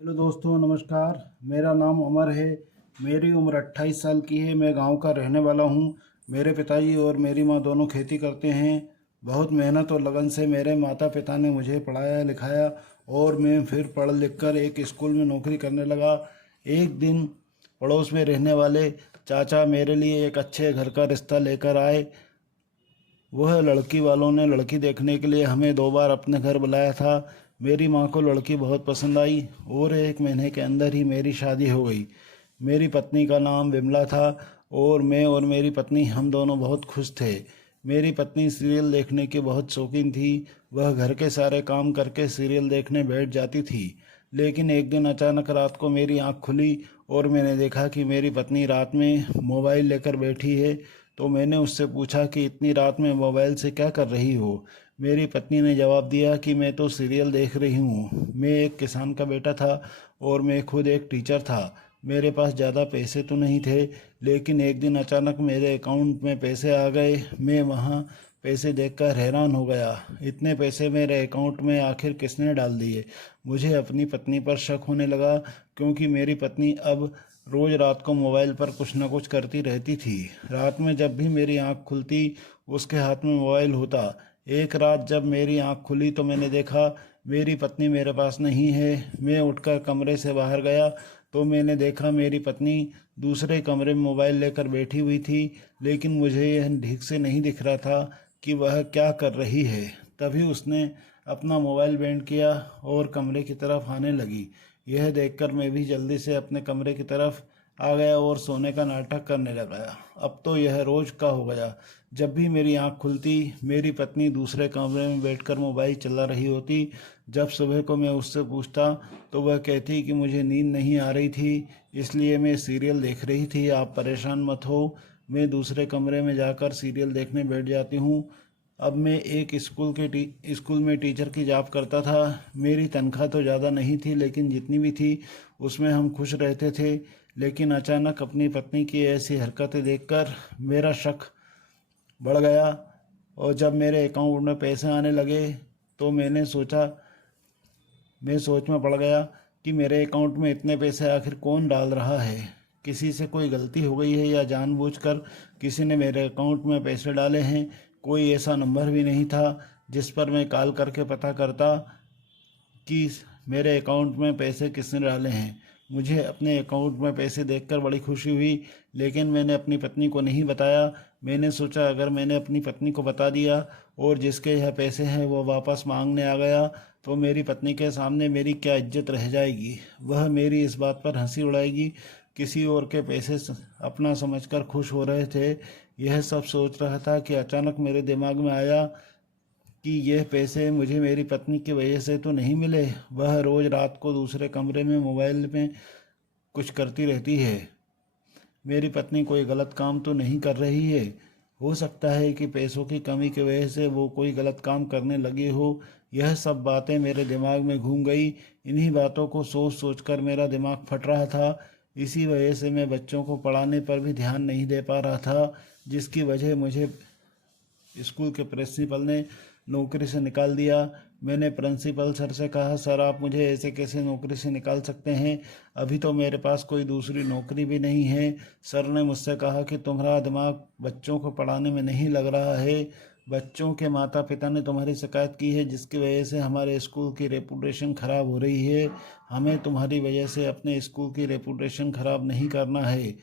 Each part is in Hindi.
हेलो दोस्तों, नमस्कार। मेरा नाम अमर है। मेरी उम्र 28 साल की है। मैं गांव का रहने वाला हूं। मेरे पिताजी और मेरी मां दोनों खेती करते हैं। बहुत मेहनत और लगन से मेरे माता पिता ने मुझे पढ़ाया लिखाया और मैं फिर पढ़ लिख कर एक स्कूल में नौकरी करने लगा। एक दिन पड़ोस में रहने वाले चाचा मेरे लिए एक अच्छे घर का रिश्ता लेकर आए। वह लड़की वालों ने लड़की देखने के लिए हमें 2 बार अपने घर बुलाया था। मेरी माँ को लड़की बहुत पसंद आई और 1 महीने के अंदर ही मेरी शादी हो गई। मेरी पत्नी का नाम विमला था और मैं और मेरी पत्नी हम दोनों बहुत खुश थे। मेरी पत्नी सीरियल देखने की बहुत शौकीन थी। वह घर के सारे काम करके सीरियल देखने बैठ जाती थी। लेकिन एक दिन अचानक रात को मेरी आंख खुली और मैंने देखा कि मेरी पत्नी रात में मोबाइल लेकर बैठी है। तो मैंने उससे पूछा कि इतनी रात में मोबाइल से क्या कर रही हो। मेरी पत्नी ने जवाब दिया कि मैं तो सीरियल देख रही हूँ। मैं एक किसान का बेटा था और मैं खुद एक टीचर था। मेरे पास ज़्यादा पैसे तो नहीं थे, लेकिन एक दिन अचानक मेरे अकाउंट में पैसे आ गए। मैं वहाँ पैसे देखकर हैरान हो गया। इतने पैसे मेरे अकाउंट में आखिर किसने डाल दिए। मुझे अपनी पत्नी पर शक होने लगा, क्योंकि मेरी पत्नी अब रोज रात को मोबाइल पर कुछ न कुछ करती रहती थी। रात में जब भी मेरी आंख खुलती उसके हाथ में मोबाइल होता। एक रात जब मेरी आंख खुली तो मैंने देखा मेरी पत्नी मेरे पास नहीं है। मैं उठकर कमरे से बाहर गया तो मैंने देखा मेरी पत्नी दूसरे कमरे में मोबाइल लेकर बैठी हुई थी, लेकिन मुझे यह ठीक से नहीं दिख रहा था कि वह क्या कर रही है। तभी उसने अपना मोबाइल बैंड किया और कमरे की तरफ आने लगी। यह देखकर मैं भी जल्दी से अपने कमरे की तरफ आ गया और सोने का नाटक करने लगा। अब तो यह रोज का हो गया। जब भी मेरी आंख खुलती मेरी पत्नी दूसरे कमरे में बैठकर मोबाइल चला रही होती। जब सुबह को मैं उससे पूछता तो वह कहती कि मुझे नींद नहीं आ रही थी, इसलिए मैं सीरियल देख रही थी। आप परेशान मत हो, मैं दूसरे कमरे में जाकर सीरियल देखने बैठ जाती हूँ। अब मैं एक स्कूल में टीचर की जॉब करता था। मेरी तनख्वाह तो ज़्यादा नहीं थी, लेकिन जितनी भी थी उसमें हम खुश रहते थे। लेकिन अचानक अपनी पत्नी की ऐसी हरकतें देखकर मेरा शक बढ़ गया और जब मेरे अकाउंट में पैसे आने लगे तो मैं सोच में पड़ गया कि मेरे अकाउंट में इतने पैसे आखिर कौन डाल रहा है। किसी से कोई गलती हो गई है या जानबूझकर किसी ने मेरे अकाउंट में पैसे डाले हैं। कोई ऐसा नंबर भी नहीं था जिस पर मैं कॉल करके पता करता कि मेरे अकाउंट में पैसे किसने डाले हैं। मुझे अपने अकाउंट में पैसे देखकर बड़ी खुशी हुई, लेकिन मैंने अपनी पत्नी को नहीं बताया। मैंने सोचा अगर मैंने अपनी पत्नी को बता दिया और जिसके यह पैसे हैं वो वापस मांगने आ गया तो मेरी पत्नी के सामने मेरी क्या इज्जत रह जाएगी। वह मेरी इस बात पर हंसी उड़ाएगी। किसी और के पैसे अपना समझकर खुश हो रहे थे। यह सब सोच रहा था कि अचानक मेरे दिमाग में आया कि यह पैसे मुझे मेरी पत्नी की वजह से तो नहीं मिले। वह रोज रात को दूसरे कमरे में मोबाइल में कुछ करती रहती है। मेरी पत्नी कोई गलत काम तो नहीं कर रही है। हो सकता है कि पैसों की कमी की वजह से वो कोई गलत काम करने लगी हो। यह सब बातें मेरे दिमाग में घूम गई। इन्हीं बातों को सोच सोच कर मेरा दिमाग फट रहा था। इसी वजह से मैं बच्चों को पढ़ाने पर भी ध्यान नहीं दे पा रहा था, जिसकी वजह मुझे स्कूल के प्रिंसिपल ने नौकरी से निकाल दिया। मैंने प्रिंसिपल सर से कहा, सर आप मुझे ऐसे कैसे नौकरी से निकाल सकते हैं, अभी तो मेरे पास कोई दूसरी नौकरी भी नहीं है। सर ने मुझसे कहा कि तुम्हारा दिमाग बच्चों को पढ़ाने में नहीं लग रहा है। बच्चों के माता पिता ने तुम्हारी शिकायत की है, जिसकी वजह से हमारे स्कूल की रेपुटेशन ख़राब हो रही है। हमें तुम्हारी वजह से अपने स्कूल की रेपुटेशन ख़राब नहीं करना है।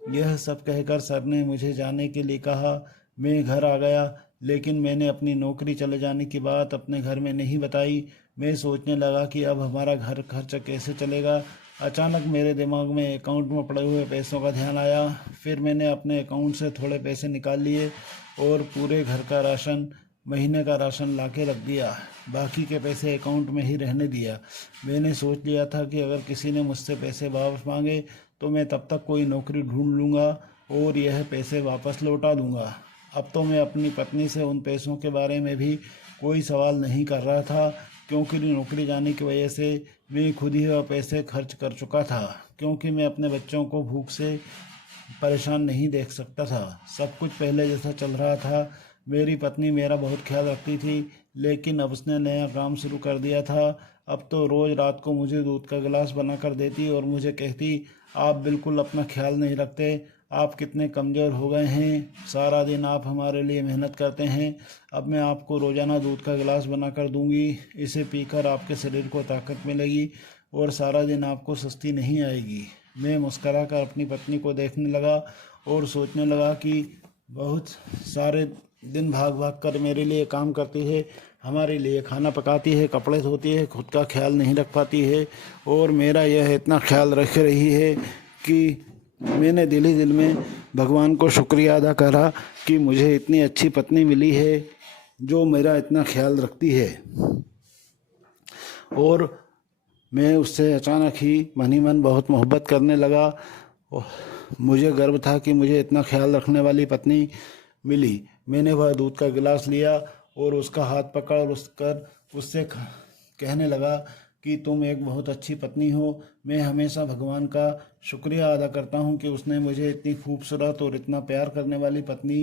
यह सब कहकर सर ने मुझे जाने के लिए कहा। मैं घर आ गया, लेकिन मैंने अपनी नौकरी चले जाने की बात अपने घर में नहीं बताई। मैं सोचने लगा कि अब हमारा घर खर्चा कैसे चलेगा। अचानक मेरे दिमाग में अकाउंट में पड़े हुए पैसों का ध्यान आया। फिर मैंने अपने अकाउंट से थोड़े पैसे निकाल लिए और पूरे घर का राशन, महीने का राशन ला के रख दिया। बाकी के पैसे अकाउंट में ही रहने दिया। मैंने सोच लिया था कि अगर किसी ने मुझसे पैसे वापस मांगे तो मैं तब तक कोई नौकरी ढूंढ लूँगा और यह पैसे वापस लौटा दूंगा। अब तो मैं अपनी पत्नी से उन पैसों के बारे में भी कोई सवाल नहीं कर रहा था, क्योंकि नौकरी जाने की वजह से मैं खुद ही वह पैसे खर्च कर चुका था। क्योंकि मैं अपने बच्चों को भूख से परेशान नहीं देख सकता था। सब कुछ पहले जैसा चल रहा था। मेरी पत्नी मेरा बहुत ख्याल रखती थी, लेकिन अब उसने नया काम शुरू कर दिया था। अब तो रोज़ रात को मुझे दूध का गिलास बना कर देती और मुझे कहती, आप बिल्कुल अपना ख्याल नहीं रखते, आप कितने कमज़ोर हो गए हैं, सारा दिन आप हमारे लिए मेहनत करते हैं। अब मैं आपको रोज़ाना दूध का गिलास बना कर दूँगी, इसे पीकर आपके शरीर को ताकत मिलेगी और सारा दिन आपको सुस्ती नहीं आएगी। मैं मुस्करा कर अपनी पत्नी को देखने लगा और सोचने लगा कि बहुत सारे दिन भाग भाग कर मेरे लिए काम करती है, हमारे लिए खाना पकाती है, कपड़े धोती है, खुद का ख्याल नहीं रख पाती है और मेरा यह इतना ख्याल रख रही है कि मैंने दिल ही दिल में भगवान को शुक्रिया अदा करा कि मुझे इतनी अच्छी पत्नी मिली है जो मेरा इतना ख्याल रखती है। और मैं उससे अचानक ही मन ही मन बहुत मोहब्बत करने लगा। मुझे गर्व था कि मुझे इतना ख्याल रखने वाली पत्नी मिली। मैंने वह दूध का गिलास लिया और उसका हाथ पकड़ उससे कहने लगा कि तुम एक बहुत अच्छी पत्नी हो। मैं हमेशा भगवान का शुक्रिया अदा करता हूँ कि उसने मुझे इतनी खूबसूरत और इतना प्यार करने वाली पत्नी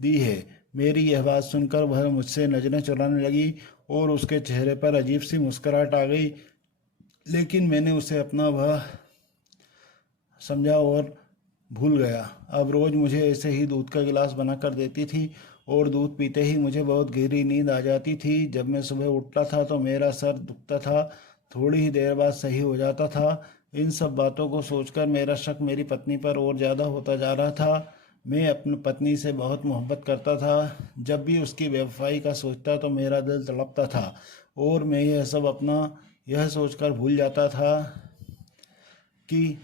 दी है। मेरी यह बात सुनकर वह मुझसे नज़रें चुराने लगी और उसके चेहरे पर अजीब सी मुस्कुराहट आ गई, लेकिन मैंने उसे अपना वह समझा और भूल गया। अब रोज़ मुझे ऐसे ही दूध का गिलास बना कर देती थी और दूध पीते ही मुझे बहुत गहरी नींद आ जाती थी। जब मैं सुबह उठता था तो मेरा सर दुखता था, थोड़ी ही देर बाद सही हो जाता था। इन सब बातों को सोचकर मेरा शक मेरी पत्नी पर और ज़्यादा होता जा रहा था। मैं अपनी पत्नी से बहुत मोहब्बत करता था। जब भी उसकी बेवफाई का सोचता तो मेरा दिल तड़पता था और मैं यह सोचकर भूल जाता था कि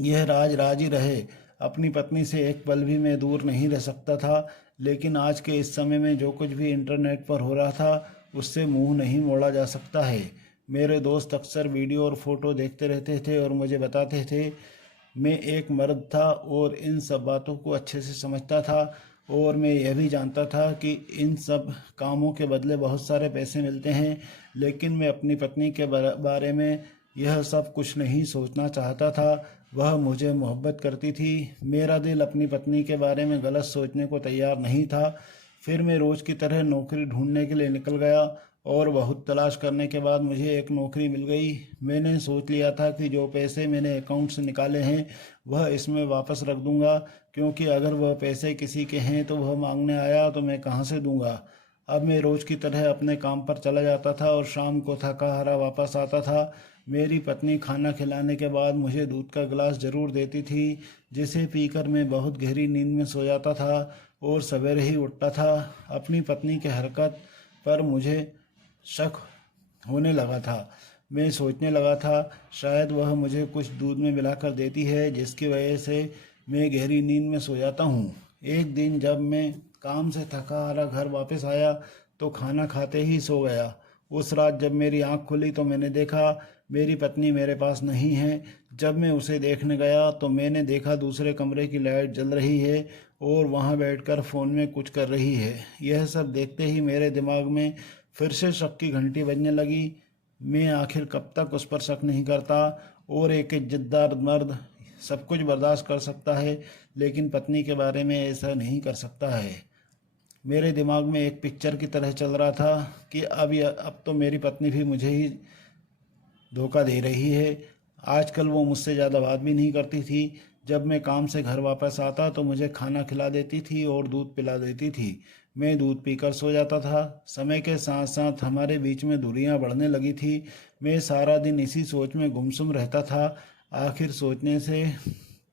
यह राज राज ही रहे। अपनी पत्नी से एक पल भी मैं दूर नहीं रह सकता था, लेकिन आज के इस समय में जो कुछ भी इंटरनेट पर हो रहा था उससे मुंह नहीं मोड़ा जा सकता है। मेरे दोस्त अक्सर वीडियो और फोटो देखते रहते थे और मुझे बताते थे। मैं एक मर्द था और इन सब बातों को अच्छे से समझता था और मैं यह भी जानता था कि इन सब कामों के बदले बहुत सारे पैसे मिलते हैं, लेकिन मैं अपनी पत्नी के बारे में यह सब कुछ नहीं सोचना चाहता था। वह मुझे मोहब्बत करती थी। मेरा दिल अपनी पत्नी के बारे में गलत सोचने को तैयार नहीं था। फिर मैं रोज़ की तरह नौकरी ढूंढने के लिए निकल गया और बहुत तलाश करने के बाद मुझे एक नौकरी मिल गई। मैंने सोच लिया था कि जो पैसे मैंने अकाउंट से निकाले हैं वह इसमें वापस रख दूंगा, क्योंकि अगर वह पैसे किसी के हैं तो वह मांगने आया तो मैं कहाँ से दूंगा। अब मैं रोज़ की तरह अपने काम पर चला जाता था और शाम को थका हारा वापस आता था। मेरी पत्नी खाना खिलाने के बाद मुझे दूध का गिलास ज़रूर देती थी, जिसे पीकर मैं बहुत गहरी नींद में सो जाता था और सवेरे ही उठता था। अपनी पत्नी की हरकत पर मुझे शक होने लगा था। मैं सोचने लगा था शायद वह मुझे कुछ दूध में मिलाकर देती है, जिसकी वजह से मैं गहरी नींद में सो जाता हूँ। एक दिन जब मैं काम से थका हारा घर वापस आया तो खाना खाते ही सो गया। उस रात जब मेरी आंख खुली तो मैंने देखा मेरी पत्नी मेरे पास नहीं है। जब मैं उसे देखने गया तो मैंने देखा दूसरे कमरे की लाइट जल रही है और वहां बैठकर फ़ोन में कुछ कर रही है। यह सब देखते ही मेरे दिमाग में फिर से शक की घंटी बजने लगी। मैं आखिर कब तक उस पर शक नहीं करता। और एक इज्जतदार मर्द सब कुछ बर्दाश्त कर सकता है, लेकिन पत्नी के बारे में ऐसा नहीं कर सकता है। मेरे दिमाग में एक पिक्चर की तरह चल रहा था कि अब तो मेरी पत्नी भी मुझे ही धोखा दे रही है। आजकल वो मुझसे ज़्यादा बात भी नहीं करती थी। जब मैं काम से घर वापस आता तो मुझे खाना खिला देती थी और दूध पिला देती थी। मैं दूध पीकर सो जाता था। समय के साथ साथ हमारे बीच में दूरियां बढ़ने लगी थी। मैं सारा दिन इसी सोच में गुमसुम रहता था। आखिर सोचने से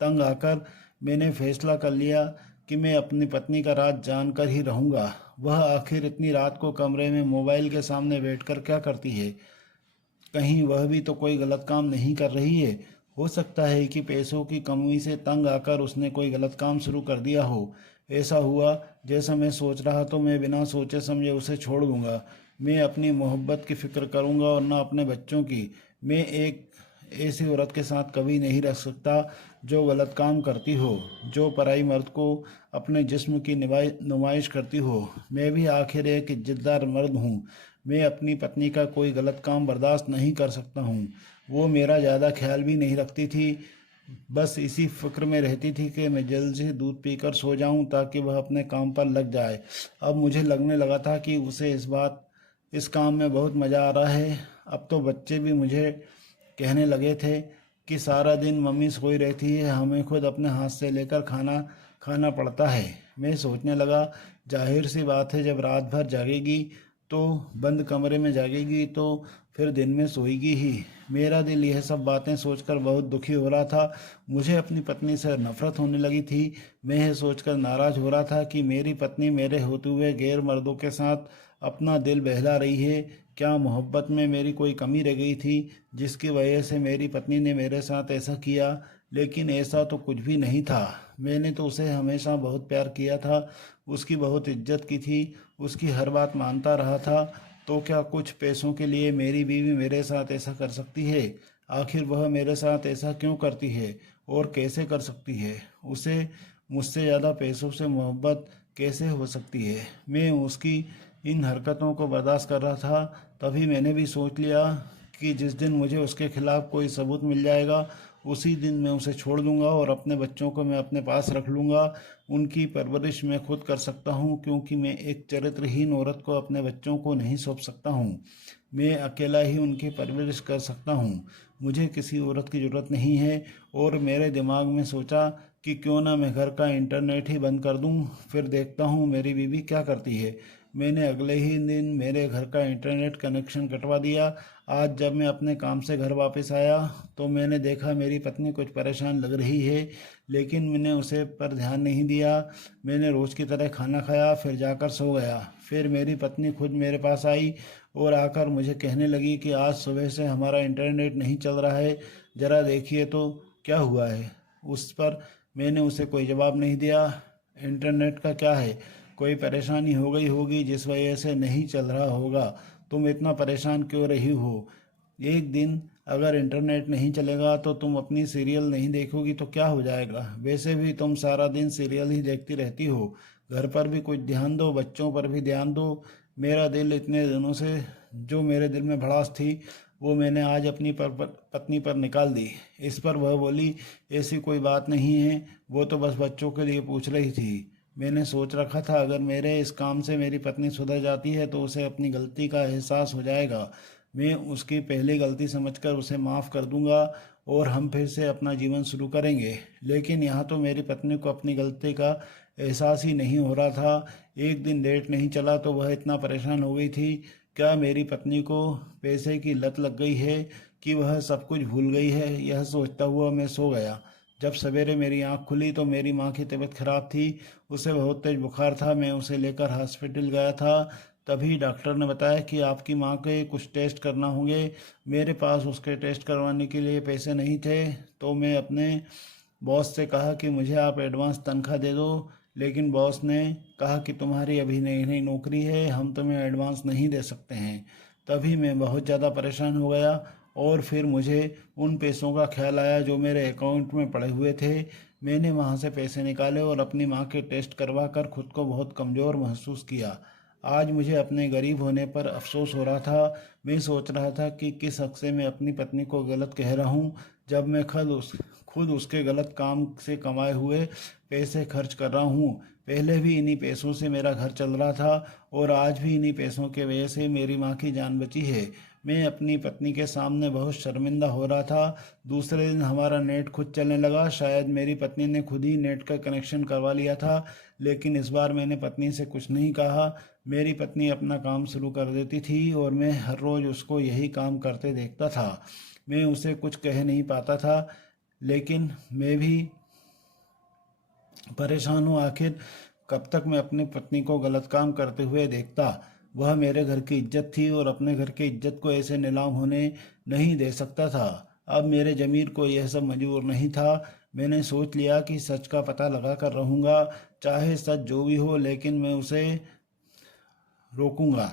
तंग आकर मैंने फैसला कर लिया कि मैं अपनी पत्नी का राज जानकर ही रहूँगा। वह आखिर इतनी रात को कमरे में मोबाइल के सामने बैठकर क्या करती है? कहीं वह भी तो कोई गलत काम नहीं कर रही है? हो सकता है कि पैसों की कमी से तंग आकर उसने कोई गलत काम शुरू कर दिया हो। ऐसा हुआ जैसा मैं सोच रहा तो मैं बिना सोचे समझे उसे छोड़ दूंगा। मैं अपनी मोहब्बत की फिक्र करूंगा और ना अपने बच्चों की। मैं एक ऐसी औरत के साथ कभी नहीं रह सकता जो गलत काम करती हो, जो पराई मर्द को अपने जिस्म की नुमाइश करती हो। मैं भी आखिर एक इज्जतदार मर्द हूँ। मैं अपनी पत्नी का कोई गलत काम बर्दाश्त नहीं कर सकता हूँ। वो मेरा ज़्यादा ख्याल भी नहीं रखती थी, बस इसी फिक्र में रहती थी कि मैं जल्द से दूध पीकर सो जाऊं ताकि वह अपने काम पर लग जाए। अब मुझे लगने लगा था कि उसे इस काम में बहुत मज़ा आ रहा है। अब तो बच्चे भी मुझे कहने लगे थे कि सारा दिन मम्मी सोई रहती है, हमें खुद अपने हाथ से लेकर खाना खाना पड़ता है। मैं सोचने लगा, जाहिर सी बात है, जब रात भर जागेगी तो बंद कमरे में जागेगी तो फिर दिन में सोएगी ही। मेरा दिल यह सब बातें सोचकर बहुत दुखी हो रहा था। मुझे अपनी पत्नी से नफरत होने लगी थी। मैं यह सोचकर नाराज हो रहा था कि मेरी पत्नी मेरे होते हुए गैर मर्दों के साथ अपना दिल बहला रही है। क्या मोहब्बत में मेरी कोई कमी रह गई थी जिसकी वजह से मेरी पत्नी ने मेरे साथ ऐसा किया? लेकिन ऐसा तो कुछ भी नहीं था। मैंने तो उसे हमेशा बहुत प्यार किया था, उसकी बहुत इज्जत की थी, उसकी हर बात मानता रहा था। तो क्या कुछ पैसों के लिए मेरी बीवी मेरे साथ ऐसा कर सकती है? आखिर वह मेरे साथ ऐसा क्यों करती है और कैसे कर सकती है? उसे मुझसे ज़्यादा पैसों से मोहब्बत कैसे हो सकती है? मैं उसकी इन हरकतों को बर्दाश्त कर रहा था। तभी मैंने भी सोच लिया कि जिस दिन मुझे उसके खिलाफ कोई सबूत मिल जाएगा, उसी दिन मैं उसे छोड़ दूंगा और अपने बच्चों को मैं अपने पास रख लूंगा। उनकी परवरिश मैं खुद कर सकता हूँ, क्योंकि मैं एक चरित्रहीन औरत को अपने बच्चों को नहीं सौंप सकता हूँ। मैं अकेला ही उनकी परवरिश कर सकता हूँ। मुझे किसी औरत की ज़रूरत नहीं है। और मेरे दिमाग में सोचा कि क्यों ना मैं घर का इंटरनेट ही बंद कर दूं, फिर देखता हूँ मेरी बीवी क्या करती है। मैंने अगले ही दिन मेरे घर का इंटरनेट कनेक्शन कटवा दिया। आज जब मैं अपने काम से घर वापस आया तो मैंने देखा मेरी पत्नी कुछ परेशान लग रही है, लेकिन मैंने उसे पर ध्यान नहीं दिया। मैंने रोज़ की तरह खाना खाया, फिर जाकर सो गया। फिर मेरी पत्नी खुद मेरे पास आई और आकर मुझे कहने लगी कि आज सुबह से हमारा इंटरनेट नहीं चल रहा है, ज़रा देखिए तो क्या हुआ है। उस पर मैंने उसे कोई जवाब नहीं दिया। इंटरनेट का क्या है, कोई परेशानी हो गई होगी जिस वजह से नहीं चल रहा होगा। तुम इतना परेशान क्यों रही हो? एक दिन अगर इंटरनेट नहीं चलेगा तो तुम अपनी सीरियल नहीं देखोगी तो क्या हो जाएगा? वैसे भी तुम सारा दिन सीरियल ही देखती रहती हो। घर पर भी कुछ ध्यान दो, बच्चों पर भी ध्यान दो। मेरा दिल इतने दिनों से जो मेरे दिल में भड़ास थी वो मैंने आज अपनी पत्नी पर निकाल दी। इस पर वह बोली, ऐसी कोई बात नहीं है, वो तो बस बच्चों के लिए पूछ रही थी। मैंने सोच रखा था अगर मेरे इस काम से मेरी पत्नी सुधर जाती है तो उसे अपनी गलती का एहसास हो जाएगा। मैं उसकी पहली गलती समझकर उसे माफ़ कर दूंगा और हम फिर से अपना जीवन शुरू करेंगे। लेकिन यहाँ तो मेरी पत्नी को अपनी गलती का एहसास ही नहीं हो रहा था। एक दिन लेट नहीं चला तो वह इतना परेशान हो गई थी। क्या मेरी पत्नी को पैसे की लत लग गई है कि वह सब कुछ भूल गई है? यह सोचता हुआ मैं सो गया। जब सवेरे मेरी आंख खुली तो मेरी माँ की तबीयत खराब थी। उसे बहुत तेज बुखार था। मैं उसे लेकर हॉस्पिटल गया था। तभी डॉक्टर ने बताया कि आपकी माँ के कुछ टेस्ट करना होंगे। मेरे पास उसके टेस्ट करवाने के लिए पैसे नहीं थे, तो मैं अपने बॉस से कहा कि मुझे आप एडवांस तनख्वाह दे दो। लेकिन बॉस ने कहा कि तुम्हारी अभी नई नई नौकरी है, हम तुम्हें एडवांस नहीं दे सकते हैं। तभी मैं बहुत ज़्यादा परेशान हो गया और फिर मुझे उन पैसों का ख्याल आया जो मेरे अकाउंट में पड़े हुए थे। मैंने वहाँ से पैसे निकाले और अपनी माँ के टेस्ट करवा कर खुद को बहुत कमज़ोर महसूस किया। आज मुझे अपने गरीब होने पर अफसोस हो रहा था। मैं सोच रहा था कि किस हक से मैं अपनी पत्नी को गलत कह रहा हूँ, जब मैं खुद उसके गलत काम से कमाए हुए पैसे खर्च कर रहा हूँ। पहले भी इन्हीं पैसों से मेरा घर चल रहा था और आज भी इन्हीं पैसों के वजह से मेरी माँ की जान बची है। मैं अपनी पत्नी के सामने बहुत शर्मिंदा हो रहा था। दूसरे दिन हमारा नेट खुद चलने लगा। शायद मेरी पत्नी ने खुद ही नेट का कनेक्शन करवा लिया था, लेकिन इस बार मैंने पत्नी से कुछ नहीं कहा। मेरी पत्नी अपना काम शुरू कर देती थी और मैं हर रोज़ उसको यही काम करते देखता था। मैं उसे कुछ कह नहीं पाता था, लेकिन मैं भी परेशान हूँ। आखिर कब तक मैं अपनी पत्नी को गलत काम करते हुए देखता? वह मेरे घर की इज्जत थी और अपने घर की इज्जत को ऐसे नीलाम होने नहीं दे सकता था। अब मेरे जमीर को यह सब मंजूर नहीं था। मैंने सोच लिया कि सच का पता लगा कर रहूँगा, चाहे सच जो भी हो, लेकिन मैं उसे रोकूंगा।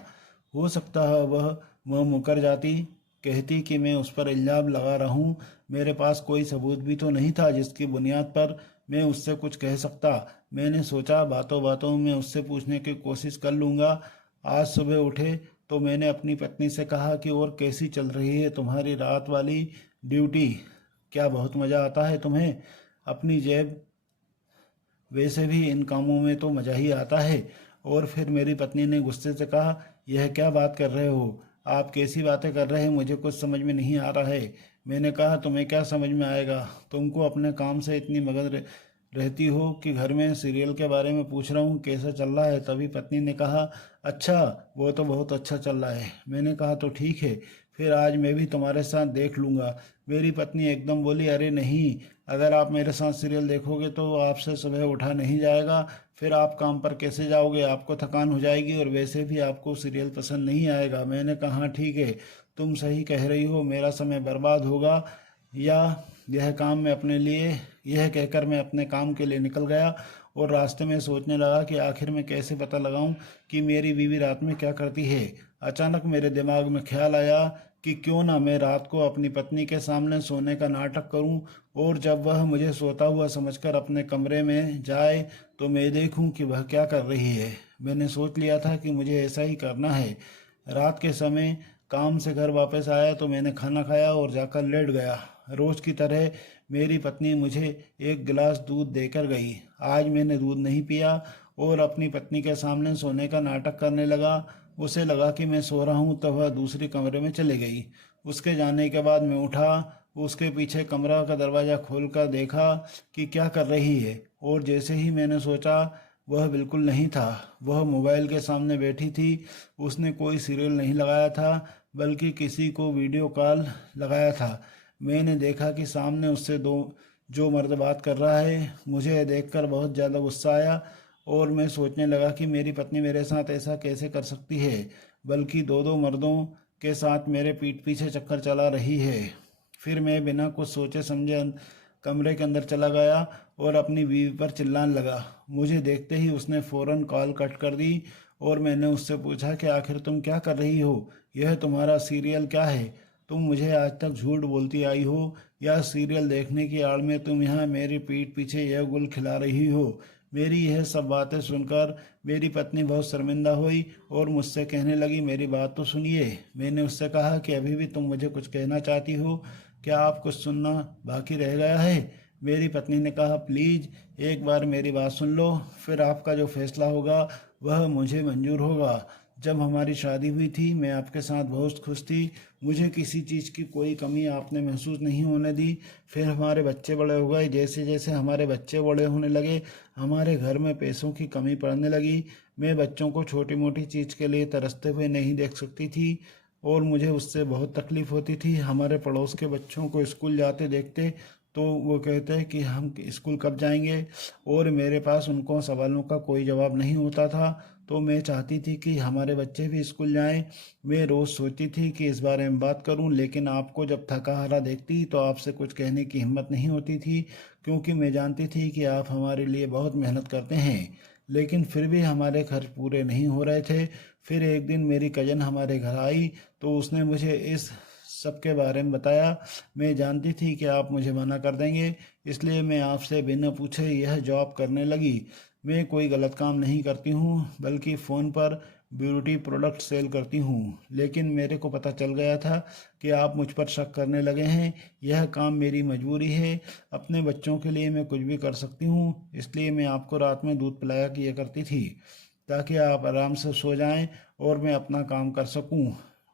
हो सकता है वह मुकर जाती, कहती कि मैं उस पर इल्ज़ाम लगा रहा हूँ। मेरे पास कोई सबूत भी तो नहीं था जिसकी बुनियाद पर मैं उससे कुछ कह सकता। मैंने सोचा बातों बातों में उससे पूछने की कोशिश कर लूँगा। आज सुबह उठे तो मैंने अपनी पत्नी से कहा कि और कैसी चल रही है तुम्हारी रात वाली ड्यूटी? क्या बहुत मज़ा आता है तुम्हें अपनी जेब? वैसे भी इन कामों में तो मज़ा ही आता है। और फिर मेरी पत्नी ने गुस्से से कहा, यह क्या बात कर रहे हो? आप कैसी बातें कर रहे हैं, मुझे कुछ समझ में नहीं आ रहा है। मैंने कहा, तुम्हें क्या समझ में आएगा, तुमको अपने काम से इतनी मगन रहती हो कि घर में सीरियल के बारे में पूछ रहा हूँ कैसा चल रहा है। तभी पत्नी ने कहा, अच्छा, वो तो बहुत अच्छा चल रहा है। मैंने कहा, तो ठीक है, फिर आज मैं भी तुम्हारे साथ देख लूँगा। मेरी पत्नी एकदम बोली, अरे नहीं, अगर आप मेरे साथ सीरियल देखोगे तो आपसे सुबह उठा नहीं जाएगा, फिर आप काम पर कैसे जाओगे, आपको थकान हो जाएगी और वैसे भी आपको सीरियल पसंद नहीं आएगा। मैंने कहा, हाँ ठीक है, तुम सही कह रही हो, मेरा समय बर्बाद होगा या यह काम मैं अपने लिए, यह कहकर मैं अपने काम के लिए निकल गया और रास्ते में सोचने लगा कि आखिर मैं कैसे पता लगाऊं कि मेरी बीवी रात में क्या करती है। अचानक मेरे दिमाग में ख्याल आया कि क्यों ना मैं रात को अपनी पत्नी के सामने सोने का नाटक करूं और जब वह मुझे सोता हुआ समझकर अपने कमरे में जाए तो मैं देखूं कि वह क्या कर रही है। मैंने सोच लिया था कि मुझे ऐसा ही करना है। रात के समय काम से घर वापस आया तो मैंने खाना खाया और जाकर लेट गया। रोज की तरह मेरी पत्नी मुझे एक गिलास दूध देकर गई। आज मैंने दूध नहीं पिया और अपनी पत्नी के सामने सोने का नाटक करने लगा। उसे लगा कि मैं सो रहा हूँ तो वह दूसरे कमरे में चली गई। उसके जाने के बाद मैं उठा, उसके पीछे कमरा का दरवाज़ा खोलकर देखा कि क्या कर रही है, और जैसे ही मैंने सोचा वह बिल्कुल नहीं था। वह मोबाइल के सामने बैठी थी। उसने कोई सीरियल नहीं लगाया था बल्कि किसी को वीडियो कॉल लगाया था। मैंने देखा कि सामने उससे दो जो मर्द बात कर रहा है। मुझे यह देखकर बहुत ज़्यादा गुस्सा आया और मैं सोचने लगा कि मेरी पत्नी मेरे साथ ऐसा कैसे कर सकती है, बल्कि दो दो मर्दों के साथ मेरे पीठ पीछे चक्कर चला रही है। फिर मैं बिना कुछ सोचे समझे कमरे के अंदर चला गया और अपनी बीवी पर चिल्लाने लगा। मुझे देखते ही उसने फ़ौरन कॉल कट कर दी और मैंने उससे पूछा कि आखिर तुम क्या कर रही हो, यह तुम्हारा सीरियल क्या है? तुम मुझे आज तक झूठ बोलती आई हो या सीरियल देखने की आड़ में तुम यहाँ मेरी पीठ पीछे यह गुल खिला रही हो? मेरी यह सब बातें सुनकर मेरी पत्नी बहुत शर्मिंदा हुई और मुझसे कहने लगी, मेरी बात तो सुनिए। मैंने उससे कहा कि अभी भी तुम मुझे कुछ कहना चाहती हो, क्या आप कुछ सुनना बाकी रह गया है? मेरी पत्नी ने कहा, प्लीज़ एक बार मेरी बात सुन लो, फिर आपका जो फैसला होगा वह मुझे मंजूर होगा। जब हमारी शादी हुई थी मैं आपके साथ बहुत खुश थी। मुझे किसी चीज़ की कोई कमी आपने महसूस नहीं होने दी। फिर हमारे बच्चे बड़े हो गए। जैसे जैसे हमारे बच्चे बड़े होने लगे हमारे घर में पैसों की कमी पड़ने लगी। मैं बच्चों को छोटी मोटी चीज़ के लिए तरसते हुए नहीं देख सकती थी और मुझे उससे बहुत तकलीफ़ होती थी। हमारे पड़ोस के बच्चों को स्कूल जाते देखते तो वो कहते हैं कि हम स्कूल कब जाएंगे, और मेरे पास उनको सवालों का कोई जवाब नहीं होता था। तो मैं चाहती थी कि हमारे बच्चे भी स्कूल जाएं। मैं रोज़ सोचती थी कि इस बारे में बात करूं, लेकिन आपको जब थका हारा देखती तो आपसे कुछ कहने की हिम्मत नहीं होती थी, क्योंकि मैं जानती थी कि आप हमारे लिए बहुत मेहनत करते हैं। लेकिन फिर भी हमारे खर्च पूरे नहीं हो रहे थे। फिर एक दिन मेरी कज़न हमारे घर आई तो उसने मुझे इस सब के बारे में बताया। मैं जानती थी कि आप मुझे मना कर देंगे, इसलिए मैं आपसे बिना पूछे यह जॉब करने लगी। मैं कोई गलत काम नहीं करती हूँ बल्कि फ़ोन पर ब्यूटी प्रोडक्ट सेल करती हूँ। लेकिन मेरे को पता चल गया था कि आप मुझ पर शक करने लगे हैं। यह काम मेरी मजबूरी है। अपने बच्चों के लिए मैं कुछ भी कर सकती हूँ, इसलिए मैं आपको रात में दूध पिलाया किया करती थी ताकि आप आराम से सो जाएं और मैं अपना काम कर सकूं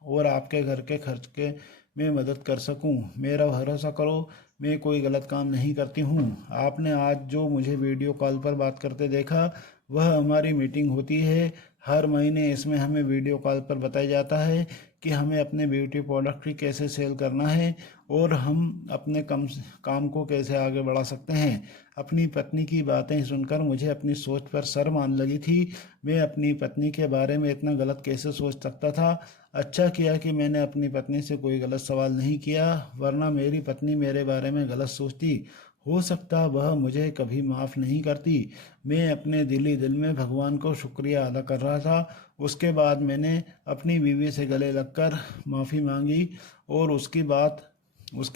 और आपके घर के खर्च के में मदद कर सकूं। मेरा भरोसा करो, मैं कोई गलत काम नहीं करती हूँ। आपने आज जो मुझे वीडियो कॉल पर बात करते देखा वह हमारी मीटिंग होती है हर महीने। इसमें हमें वीडियो कॉल पर बताया जाता है कि हमें अपने ब्यूटी प्रोडक्ट की कैसे सेल करना है और हम अपने काम को कैसे आगे बढ़ा सकते हैं। अपनी पत्नी की बातें सुनकर मुझे अपनी सोच पर शर्म आने लगी थी। मैं अपनी पत्नी के बारे में इतना गलत कैसे सोच सकता था। अच्छा किया कि मैंने अपनी पत्नी से कोई गलत सवाल नहीं किया, वरना मेरी पत्नी मेरे बारे में गलत सोचती। हो सकता वह मुझे कभी माफ़ नहीं करती। मैं अपने दिली दिल में भगवान को शुक्रिया अदा कर रहा था। उसके बाद मैंने अपनी बीवी से गले लगकर माफ़ी मांगी और उसके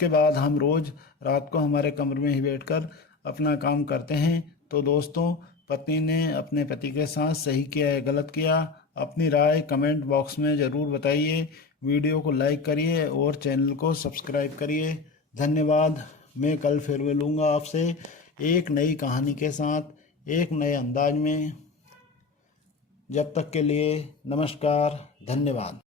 बाद हम रोज़ रात को हमारे कमरे में ही बैठकर अपना काम करते हैं। तो दोस्तों, पत्नी ने अपने पति के साथ सही किया है गलत किया, अपनी राय कमेंट बॉक्स में ज़रूर बताइए। वीडियो को लाइक करिए और चैनल को सब्सक्राइब करिए। धन्यवाद। मैं कल फिर मिलूँगा आपसे एक नई कहानी के साथ, एक नए अंदाज में। जब तक के लिए नमस्कार, धन्यवाद।